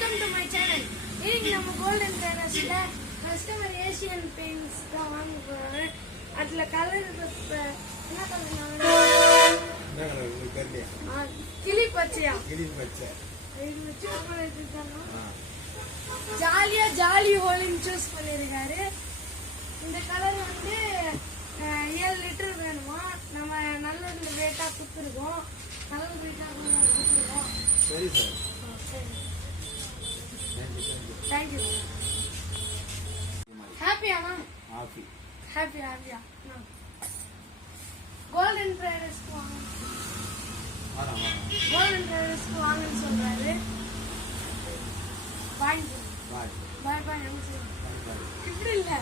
Welcome to my channel. இன்னைக்கு நம்ம golden ட்ரைனர்ஸ்ல customer Asian paints தான் வாங்க போறாரு. அதுல கலர் என்ன கலர் கிளி பச்சையா? கிளி பச்சை. இது சூஸ் பண்ணிருக்காங்க. ஜாலியா ஜாலி ஹோலின்னு சூஸ் பண்ணிருக்காரு. இந்த கலர் வந்து 7 லிட்டர் வேணுமா? நம்ம நல்ல ரேட்டா கொடுத்துருக்கோம். நல்ல ரேட்டா கொடுத்துருக்கோம். சரி சார். சரி. Thank you. Happy Anna? Happy. Happy. No. Golden Prayers ku vaanga. Golden Prayers ku vaanga solraru. Bye. Bye. Bye. Bye. Ipdi illa.